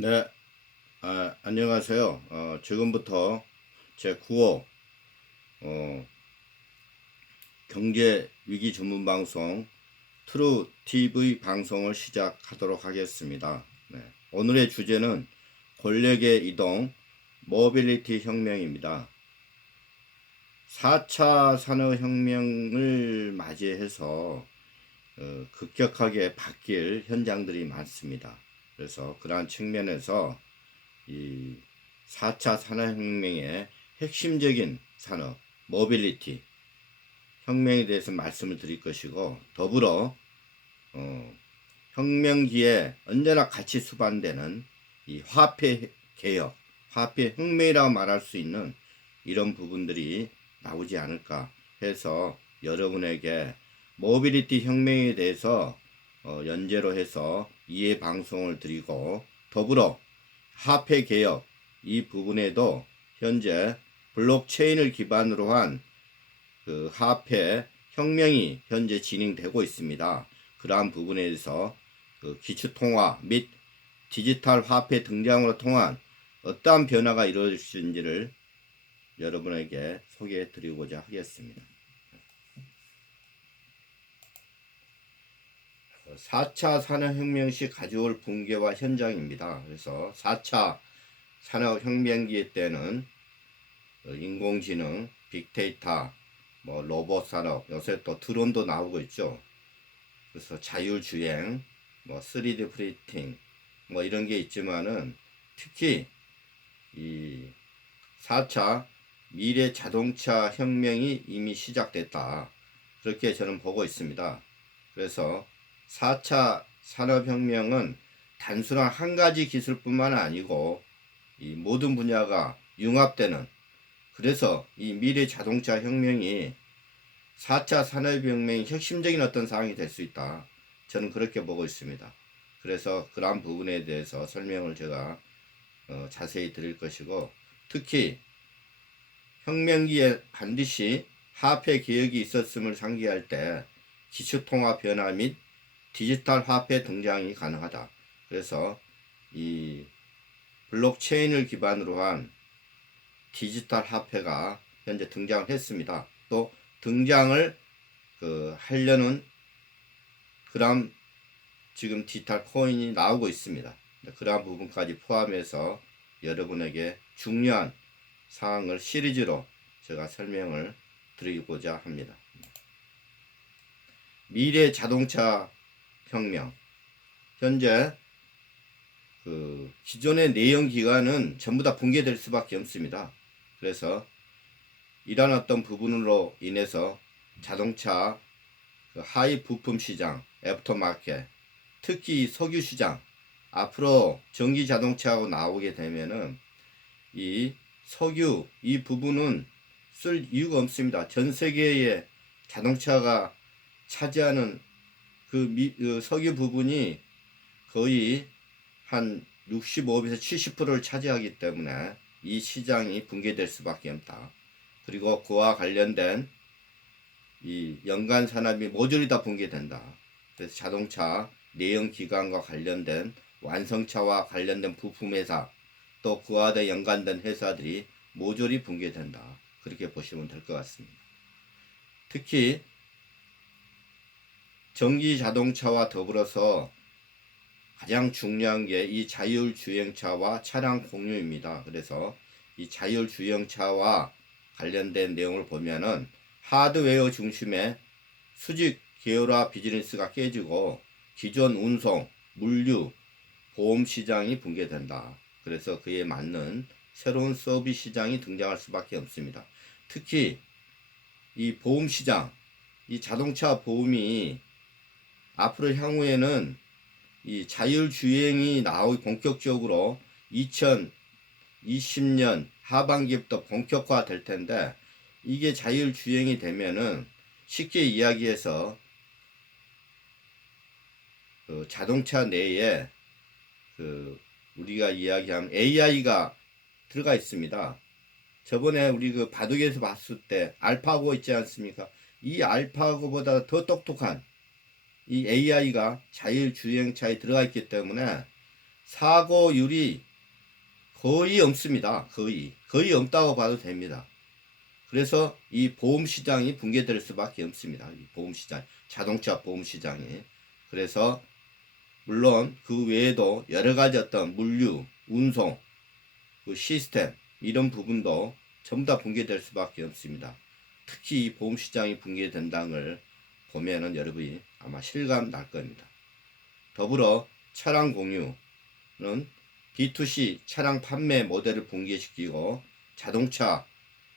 네, 안녕하세요. 지금부터 제 9호 경제 위기 전문 방송 트루 TV 방송을 시작하도록 하겠습니다. 네, 오늘의 주제는 권력의 이동, 모빌리티 혁명입니다. 4차 산업혁명을 맞이해서 급격하게 바뀔 현장들이 많습니다. 그래서 그러한 측면에서 이 4차 산업혁명의 핵심적인 산업, 모빌리티 혁명에 대해서 말씀을 드릴 것이고, 더불어 혁명기에 언제나 같이 수반되는 이 화폐 개혁, 화폐 혁명이라고 말할 수 있는 이런 부분들이 나오지 않을까 해서 여러분에게 모빌리티 혁명에 대해서 연재로 해서 이해 방송을 드리고, 더불어 화폐 개혁 이 부분에도 현재 블록체인을 기반으로 한 그 화폐 혁명이 현재 진행되고 있습니다. 그러한 부분에 대해서 그 기초통화 및 디지털 화폐 등장으로 통한 어떠한 변화가 이루어질지를 여러분에게 소개해 드리고자 하겠습니다. 4차 산업혁명 시 가져올 붕괴와 현장입니다. 그래서 4차 산업혁명기 때는 인공지능, 빅데이터, 로봇 산업, 요새 또 드론도 나오고 있죠. 그래서 자율주행, 3D 프린팅, 이런 게 있지만은 특히 이 4차 미래 자동차 혁명이 이미 시작됐다. 그렇게 저는 보고 있습니다. 그래서 4차 산업혁명은 단순한 한 가지 기술뿐만 아니고 이 모든 분야가 융합되는, 그래서 이 미래 자동차 혁명이 4차 산업혁명의 핵심적인 어떤 사항이 될 수 있다. 저는 그렇게 보고 있습니다. 그래서 그러한 부분에 대해서 설명을 제가 자세히 드릴 것이고, 특히 혁명기에 반드시 화폐 개혁이 있었음을 상기할 때 기초통화 변화 및 디지털 화폐 등장이 가능하다. 그래서 이 블록체인을 기반으로 한 디지털 화폐가 현재 등장을 했습니다. 또 등장을 하려는 그런 지금 디지털 코인이 나오고 있습니다. 그러한 부분까지 포함해서 여러분에게 중요한 사항을 시리즈로 제가 설명을 드리고자 합니다. 미래 자동차 혁명. 현재 기존의 내연 기관은 전부 다 붕괴될 수밖에 없습니다. 그래서 이러한 어떤 부분으로 인해서 자동차 하위 부품 시장, 애프터마켓, 특히 석유 시장, 앞으로 전기 자동차하고 나오게 되면은 이 석유 이 부분은 쓸 이유가 없습니다. 전 세계의 자동차가 차지하는 그 석유 부분이 거의 한 65에서 70%를 차지하기 때문에 이 시장이 붕괴될 수밖에 없다. 그리고 그와 관련된 이 연간 산업이 모조리 다 붕괴된다. 그래서 자동차 내연 기관과 관련된 완성차와 관련된 부품 회사, 또 그와 연관된 회사들이 모조리 붕괴된다. 그렇게 보시면 될 것 같습니다. 특히 전기 자동차와 더불어서 가장 중요한 게 이 자율주행차와 차량 공유입니다. 그래서 이 자율주행차와 관련된 내용을 보면은 하드웨어 중심의 수직 계열화 비즈니스가 깨지고 기존 운송, 물류, 보험 시장이 붕괴된다. 그래서 그에 맞는 새로운 서비스 시장이 등장할 수밖에 없습니다. 특히 이 보험 시장, 이 자동차 보험이 앞으로 향후에는 이 자율주행이 나오기 본격적으로 2020년 하반기부터 본격화 될 텐데, 이게 자율주행이 되면은 쉽게 이야기해서 자동차 내에 우리가 이야기하는 AI가 들어가 있습니다. 저번에 우리 바둑에서 봤을 때 알파고 있지 않습니까? 이 알파고보다 더 똑똑한 이 AI가 자율주행차에 들어가 있기 때문에 사고율이 거의 없습니다. 거의 없다고 봐도 됩니다. 그래서 이 보험 시장이 붕괴될 수밖에 없습니다. 이 보험 시장, 자동차 보험 시장이. 그래서 물론 그 외에도 여러 가지 어떤 물류, 운송, 그 시스템 이런 부분도 전부 다 붕괴될 수밖에 없습니다. 특히 이 보험 시장이 붕괴된다는 걸 보면은 여러분이 아마 실감 날 겁니다. 더불어 차량 공유는 B2C 차량 판매 모델을 붕괴시키고 자동차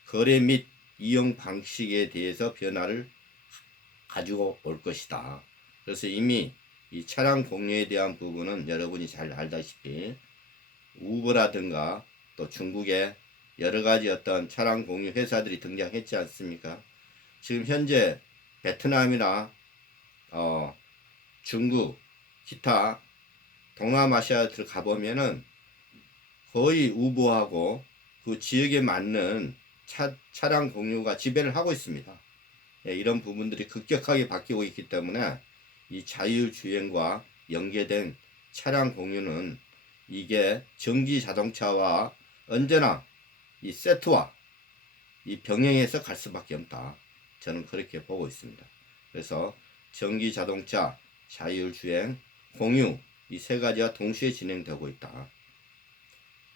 거래 및 이용 방식에 대해서 변화를 가지고 올 것이다. 그래서 이미 이 차량 공유에 대한 부분은 여러분이 잘 알다시피 우버라든가 또 중국의 여러 가지 어떤 차량 공유 회사들이 등장했지 않습니까? 지금 현재 베트남이나 중국, 기타 동남아시아들 가보면은 거의 우버하고 그 지역에 맞는 차량 공유가 지배를 하고 있습니다. 예, 이런 부분들이 급격하게 바뀌고 있기 때문에 이 자율주행과 연계된 차량 공유는 이게 전기 자동차와 언제나 이 세트와 이 병행해서 갈 수밖에 없다. 저는 그렇게 보고 있습니다. 그래서 전기 자동차, 자율주행, 공유 이 세 가지가 동시에 진행되고 있다.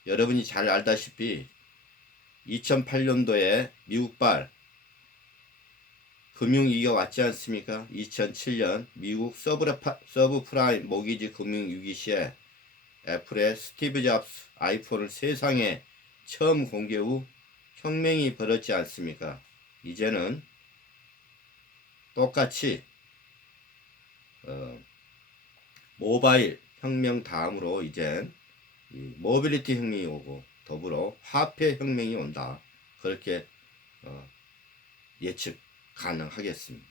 여러분이 잘 알다시피 2008년도에 미국발 금융위기가 왔지 않습니까? 2007년 미국 서브프라임 모기지 금융위기 시에 애플의 스티브 잡스 아이폰을 세상에 처음 공개 후 혁명이 벌어졌지 않습니까? 이제는 똑같이 모바일 혁명 다음으로 이젠 모빌리티 혁명이 오고 더불어 화폐 혁명이 온다. 그렇게 예측 가능하겠습니다.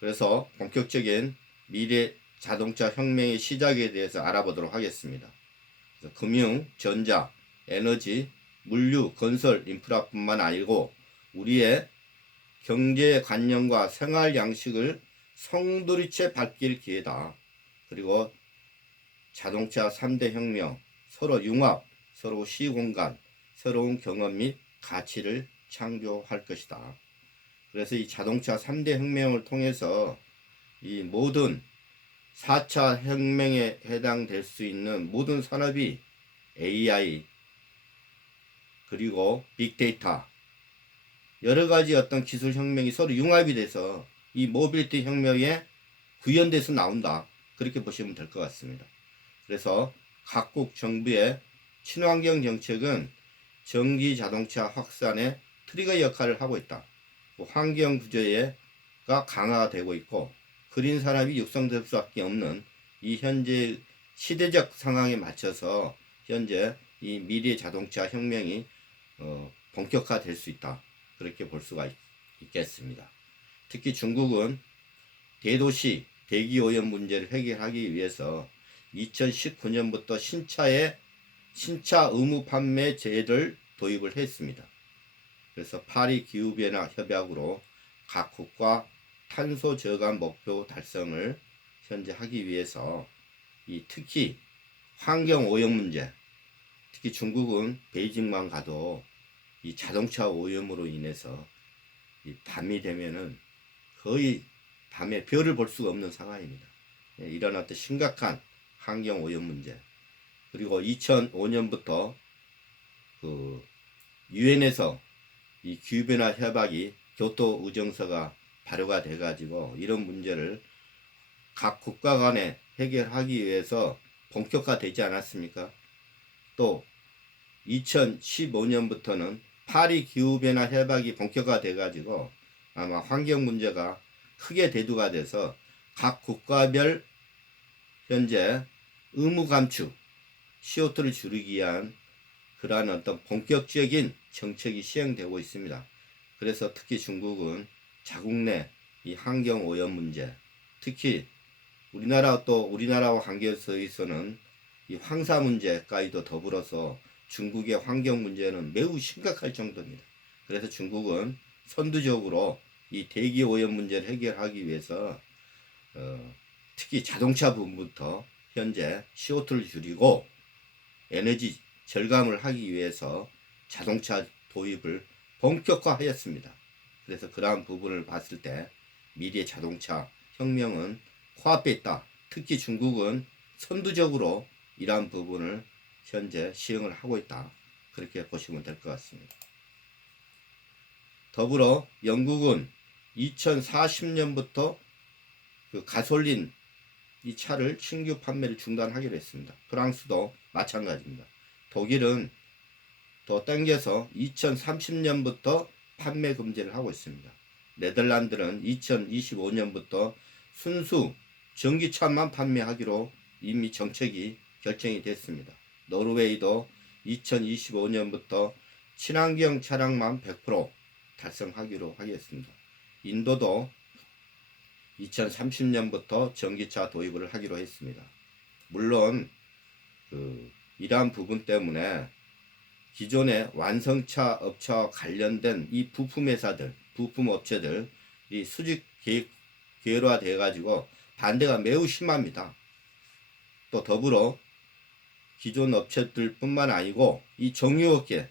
그래서 본격적인 미래 자동차 혁명의 시작에 대해서 알아보도록 하겠습니다. 금융, 전자, 에너지, 물류, 건설, 인프라뿐만 아니고 우리의 경제관념과 생활 양식을 송두리째 바뀔 기회다. 그리고 자동차 3대 혁명, 서로 융합, 서로 시공간, 새로운 경험 및 가치를 창조할 것이다. 그래서 이 자동차 3대 혁명을 통해서 이 모든 4차 혁명에 해당될 수 있는 모든 산업이 AI 그리고 빅데이터 여러 가지 어떤 기술 혁명이 서로 융합이 돼서 이 모빌리티 혁명에 구현돼서 나온다. 그렇게 보시면 될 것 같습니다. 그래서 각국 정부의 친환경 정책은 전기 자동차 확산의 트리거 역할을 하고 있다. 환경 구조가 강화되고 있고 그린 산업이 육성될 수밖에 없는 이 현재 시대적 상황에 맞춰서 현재 이 미래 자동차 혁명이 본격화될 수 있다. 그렇게 볼 수가 있겠습니다. 특히 중국은 대도시 대기오염 문제를 해결하기 위해서 2019년부터 신차 의무 판매 제를 도입을 했습니다. 그래서 파리 기후변화 협약으로 각국과 탄소 저감 목표 달성을 현재 하기 위해서 특히 환경 오염 문제, 특히 중국은 베이징만 가도 이 자동차 오염으로 인해서 밤이 되면은 거의 밤에 별을 볼 수가 없는 상황입니다. 이런 어떤 심각한 환경 오염 문제, 그리고 2005년부터 그 유엔에서 이 기후변화 협약이 교토 의정서가 발효가 돼가지고 이런 문제를 각 국가 간에 해결하기 위해서 본격화되지 않았습니까? 또 2015년부터는 파리 기후변화 협약이 본격화돼가지고 아마 환경 문제가 크게 대두가 돼서 각 국가별 현재 의무 감축, CO2를 줄이기 위한 그러한 어떤 본격적인 정책이 시행되고 있습니다. 그래서 특히 중국은 자국 내 이 환경 오염 문제, 특히 우리나라와 관계에서 있어서는 이 황사 문제까지도 더불어서 중국의 환경 문제는 매우 심각할 정도입니다. 그래서 중국은 선두적으로 이 대기 오염 문제를 해결하기 위해서 특히 자동차 부분부터 현재 CO2를 줄이고 에너지 절감을 하기 위해서 자동차 도입을 본격화하였습니다. 그래서 그러한 부분을 봤을 때 미래의 자동차 혁명은 코앞에 있다. 특히 중국은 선두적으로 이러한 부분을 현재 시행을 하고 있다. 그렇게 보시면 될 것 같습니다. 더불어 영국은 2040년부터 그 가솔린 이 차를 신규 판매를 중단하기로 했습니다. 프랑스도 마찬가지입니다. 독일은 더 땡겨서 2030년부터 판매 금지를 하고 있습니다. 네덜란드는 2025년부터 순수 전기차만 판매하기로 이미 정책이 결정이 됐습니다. 노르웨이도 2025년부터 친환경 차량만 100% 달성하기로 하겠습니다. 인도도 2030년부터 전기차 도입을 하기로 했습니다. 물론 이러한 부분 때문에 기존의 완성차 업체와 관련된 이 부품 회사들, 부품 업체들 이 수직 계열화돼 가지고 반대가 매우 심합니다. 또 더불어 기존 업체들 뿐만 아니고 이 정유업계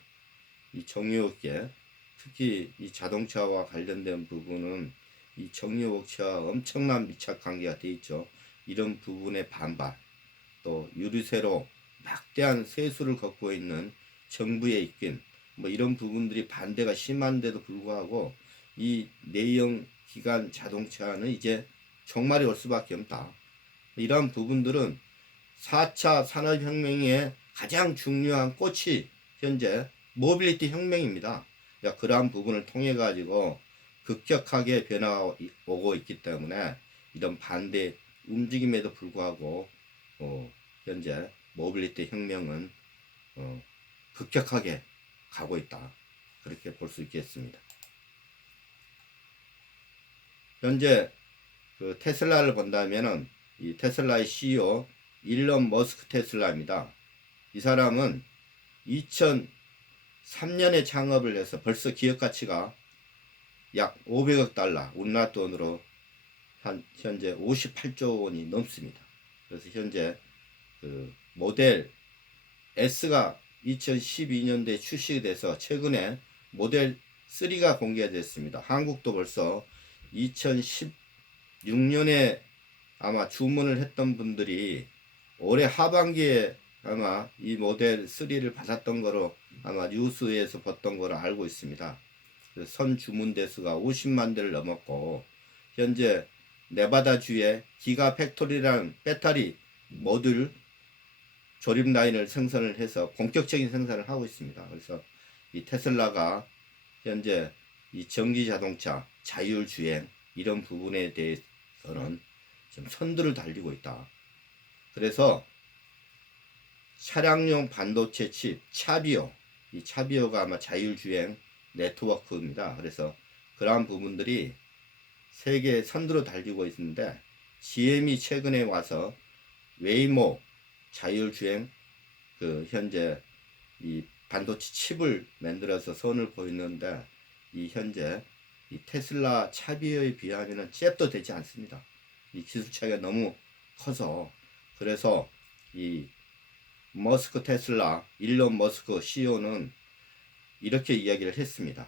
특히 이 자동차와 관련된 부분은 이 정유업체와 엄청난 밀착 관계가 돼 있죠. 이런 부분의 반발, 또 유류세로 막대한 세수를 걷고 있는 정부의 입김, 뭐 이런 부분들이 반대가 심한데도 불구하고 이 내연 기관 자동차는 이제 종말이 올 수밖에 없다. 이러한 부분들은 4차 산업혁명의 가장 중요한 꽃이 현재 모빌리티 혁명입니다. 그러니까 그러한 부분을 통해 가지고 급격하게 변화가 오고 있기 때문에 이런 반대 움직임에도 불구하고 현재 모빌리티 혁명은 급격하게 가고 있다. 그렇게 볼 수 있겠습니다. 현재 그 테슬라를 본다면은 이 테슬라의 CEO 일론 머스크 테슬라입니다. 이 사람은 2003년에 창업을 해서 벌써 기업 가치가 약 500억 달러, 우리나라 돈으로 현재 58조 원이 넘습니다. 그래서 현재 그 모델 S가 2012년도에 출시가 돼서 최근에 모델 3가 공개됐습니다. 한국도 벌써 2016년에 아마 주문을 했던 분들이 올해 하반기에 아마 이 모델 3를 받았던 거로 아마 뉴스에서 봤던 거로 알고 있습니다. 선 주문 대수가 50만 대를 넘었고 현재 네바다주의 기가 팩토리라는 배터리 모듈 조립 라인을 생산을 해서 본격적인 생산을 하고 있습니다. 그래서 이 테슬라가 현재 이 전기 자동차, 자율주행 이런 부분에 대해서는 지금 선두를 달리고 있다. 그래서 차량용 반도체 칩 차비오, 이 차비오가 아마 자율주행 네트워크입니다. 그래서 그러한 부분들이 세계 선두로 달리고 있는데 GM이 최근에 와서 웨이모 자율주행 현재 이 반도체 칩을 만들어서 선을 보이는데 이 현재 이 테슬라 차비오에 비하면은 잽도 되지 않습니다. 이 기술 차이가 너무 커서 그래서 이 머스크 테슬라 일론 머스크 CEO는 이렇게 이야기를 했습니다.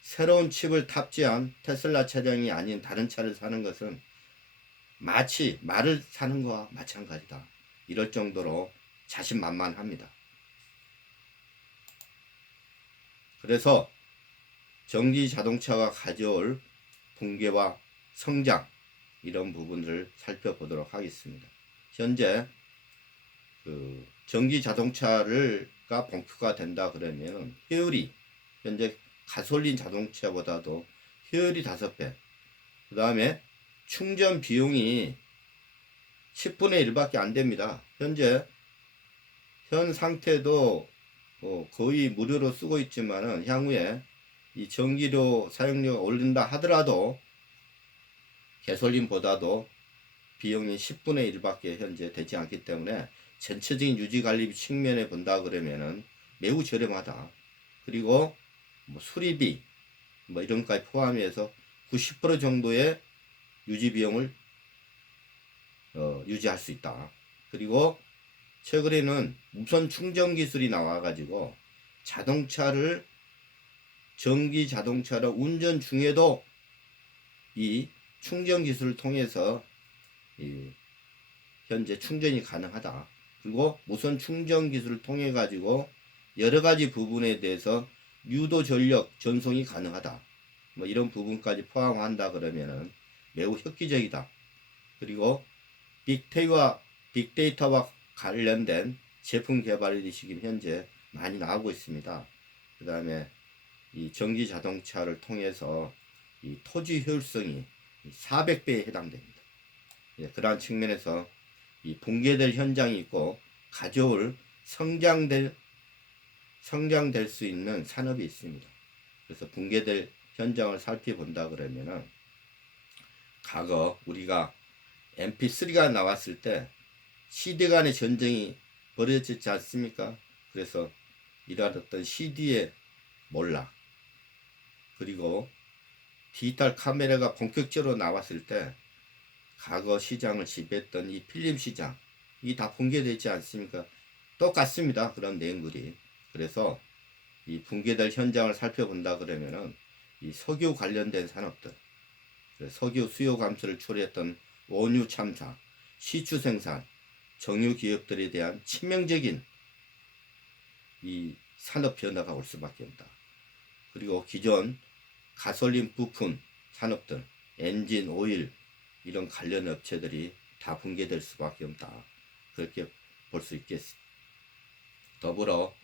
새로운 칩을 탑재한 테슬라 차량이 아닌 다른 차를 사는 것은 마치 말을 사는 것과 마찬가지다. 이럴 정도로 자신만만합니다. 그래서 전기 자동차가 가져올 붕괴와 성장 이런 부분을 살펴보도록 하겠습니다. 현재 전기 자동차가 본격화 된다 그러면 효율이 현재 가솔린 자동차보다도 효율이 5배, 그 다음에 충전 비용이 10분의 1밖에 안 됩니다. 현 상태도 거의 무료로 쓰고 있지만은 향후에 이 전기료 사용료가 오른다 하더라도 가솔린보다도 비용이 10분의 1밖에 현재 되지 않기 때문에 전체적인 유지 관리 측면에 본다 그러면은 매우 저렴하다. 그리고 수리비 이런 것까지 포함해서 90% 정도의 유지 비용을 유지할 수 있다. 그리고 최근에는 무선 충전 기술이 나와가지고 자동차를 전기 자동차를 운전 중에도 이 충전 기술을 통해서 이 현재 충전이 가능하다. 그리고 무선 충전 기술을 통해 가지고 여러 가지 부분에 대해서 유도 전력 전송이 가능하다. 뭐 이런 부분까지 포함한다 그러면은 매우 획기적이다. 그리고 빅데이터와 관련된 제품 개발이 지금 현재 많이 나오고 있습니다. 그 다음에 이 전기 자동차를 통해서 이 토지 효율성이 400배에 해당됩니다. 그러한 측면에서 이 붕괴될 현장이 있고 가져올 성장될 수 있는 산업이 있습니다. 그래서 붕괴될 현장을 살펴본다 그러면은 과거 우리가 MP3가 나왔을 때 CD 간의 전쟁이 벌어졌지 않습니까? 그래서 이러한 어떤 CD의 몰락, 그리고 디지털 카메라가 본격적으로 나왔을 때 과거 시장을 지배했던 이 필름 시장, 이 다 붕괴되지 않습니까? 똑같습니다. 그런 내용들이. 그래서 이 붕괴될 현장을 살펴본다 그러면은 이 석유 관련된 산업들, 석유 수요 감소를 초래했던 원유 참사, 시추 생산, 정유 기업들에 대한 치명적인 이 산업 변화가 올 수밖에 없다. 그리고 기존 가솔린 부품 산업들, 엔진, 오일 이런 관련 업체들이 다 붕괴될 수밖에 없다. 그렇게 볼 수 있겠습니다. 더불어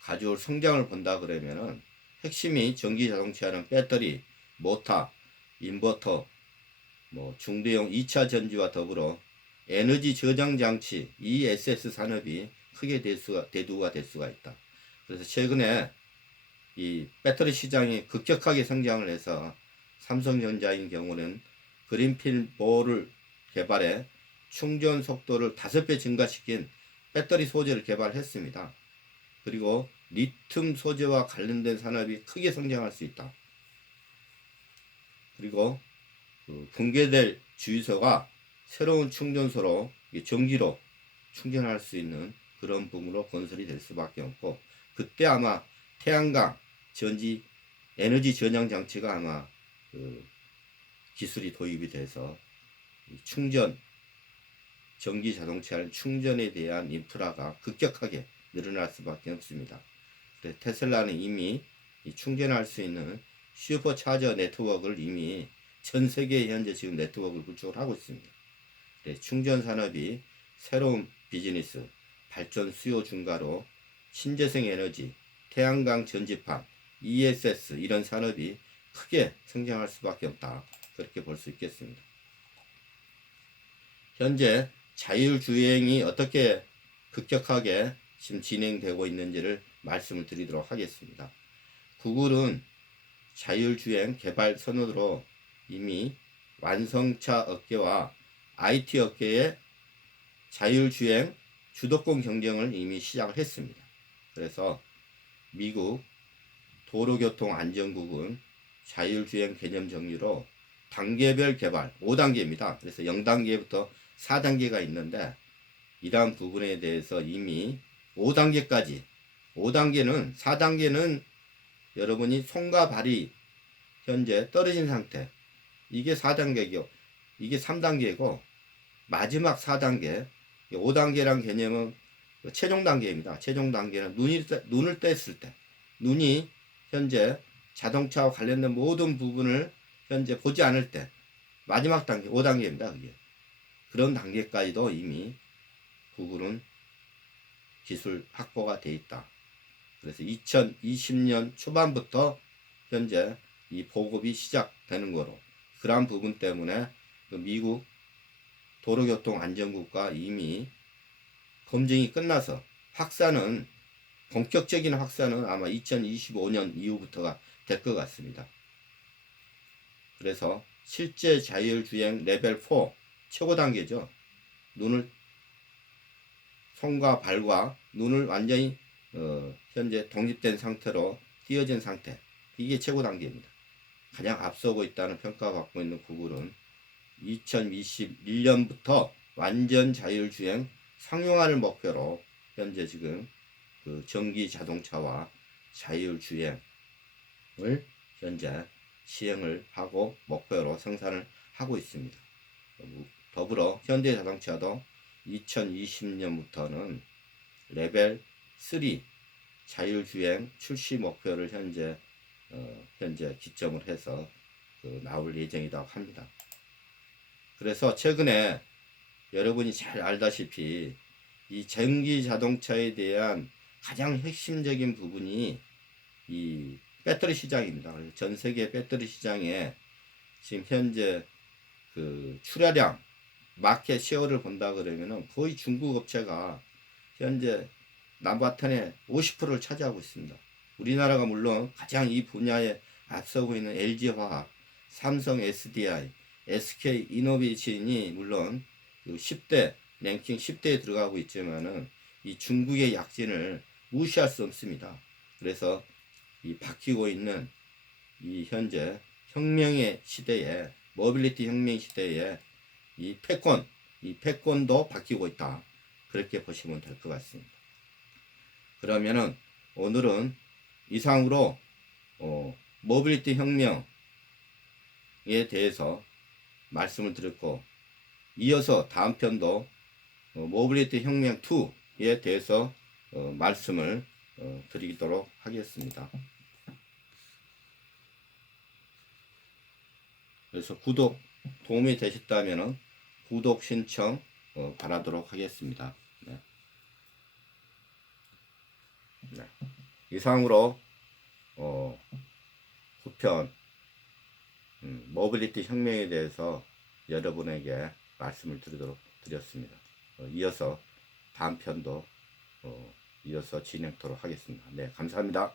가져올 성장을 본다 그러면은 핵심이 전기 자동차는 배터리, 모터, 인버터, 뭐 중대형 2차 전지와 더불어 에너지 저장 장치 ESS 산업이 크게 대두가 될 수가 있다. 그래서 최근에 이 배터리 시장이 급격하게 성장을 해서 삼성전자인 경우는 그린필볼을 개발해 충전 속도를 5배 증가시킨 배터리 소재를 개발했습니다. 그리고 리튬 소재와 관련된 산업이 크게 성장할 수 있다. 그리고 붕괴될 주유소가 새로운 충전소로 전기로 충전할 수 있는 그런 부분으로 건설이 될 수밖에 없고, 그때 아마 태양광 전지 에너지 전향 장치가 아마 기술이 도입이 돼서 충전 전기 자동차 충전에 대한 인프라가 급격하게 늘어날 수밖에 없습니다. 그래서 테슬라는 이미 충전할 수 있는 슈퍼차저 네트워크를 이미 전 세계에 현재 지금 네트워크를 구축을 하고 있습니다. 충전 산업이 새로운 비즈니스, 발전 수요 증가로 신재생 에너지, 태양광 전지판, ESS 이런 산업이 크게 성장할 수밖에 없다. 그렇게 볼 수 있겠습니다. 현재 자율주행이 어떻게 급격하게 지금 진행되고 있는지를 말씀을 드리도록 하겠습니다. 구글은 자율주행 개발 선언으로 이미 완성차 업계와 IT 업계의 자율주행 주도권 경쟁을 이미 시작을 했습니다. 그래서 미국 도로교통안전국은 자율주행 개념 정리로 단계별 개발 5단계입니다. 그래서 0단계부터 4단계가 있는데 이러한 부분에 대해서 이미 5단계까지 4단계는 여러분이 손과 발이 현재 떨어진 상태, 이게 4단계고 이게 3단계고 마지막 4단계 5단계란 개념은 최종 단계입니다. 최종 단계는 눈을 뗐을 때, 눈이 현재 자동차와 관련된 모든 부분을 현재 보지 않을 때 마지막 단계 5단계입니다. 그게. 그런 단계까지도 이미 구글은 기술 확보가 돼 있다. 그래서 2020년 초반부터 현재 이 보급이 시작되는 거로, 그러한 부분 때문에 미국 도로교통안전국과 이미 검증이 끝나서 본격적인 확산은 아마 2025년 이후부터가 될 것 같습니다. 그래서 실제 자율주행 레벨 4 최고 단계죠. 손과 발과 눈을 완전히 현재 독립된 상태로 띄어진 상태, 이게 최고 단계입니다. 가장 앞서고 있다는 평가받고 있는 구글은 2021년부터 완전 자율주행 상용화를 목표로 현재 지금 그 전기 자동차와 자율주행을 현재 시행을 하고 목표로 생산을 하고 있습니다. 더불어 현대자동차도 2020년부터는 레벨 3 자율주행 출시 목표를 현재 기점을 해서 나올 예정이라고 합니다. 그래서 최근에 여러분이 잘 알다시피 이 전기 자동차에 대한 가장 핵심적인 부분이 이 배터리 시장입니다. 전 세계 배터리 시장에 지금 현재 그 출하량 마켓 쉐어를 본다 그러면은 거의 중국 업체가 현재 남바탄의 50%를 차지하고 있습니다. 우리나라가 물론 가장 이 분야에 앞서고 있는 LG화학, 삼성 SDI, SK 이노베이션이 물론 10대 랭킹 10대에 들어가고 있지만은 이 중국의 약진을 무시할 수 없습니다. 그래서 이 바뀌고 있는 이 현재 혁명의 시대에 모빌리티 혁명 시대에 이 패권도 바뀌고 있다. 그렇게 보시면 될 것 같습니다. 그러면은 오늘은 이상으로 모빌리티 혁명에 대해서 말씀을 드렸고, 이어서 다음 편도 모빌리티 혁명 2에 대해서 말씀을 드리도록 하겠습니다. 그래서 구독 도움이 되셨다면 구독 신청 바라도록 하겠습니다. 네. 네. 이상으로 9편 모빌리티 혁명에 대해서 여러분에게 말씀을 드렸습니다. 이어서 다음 편도 이어서 진행토록 하겠습니다. 네, 감사합니다.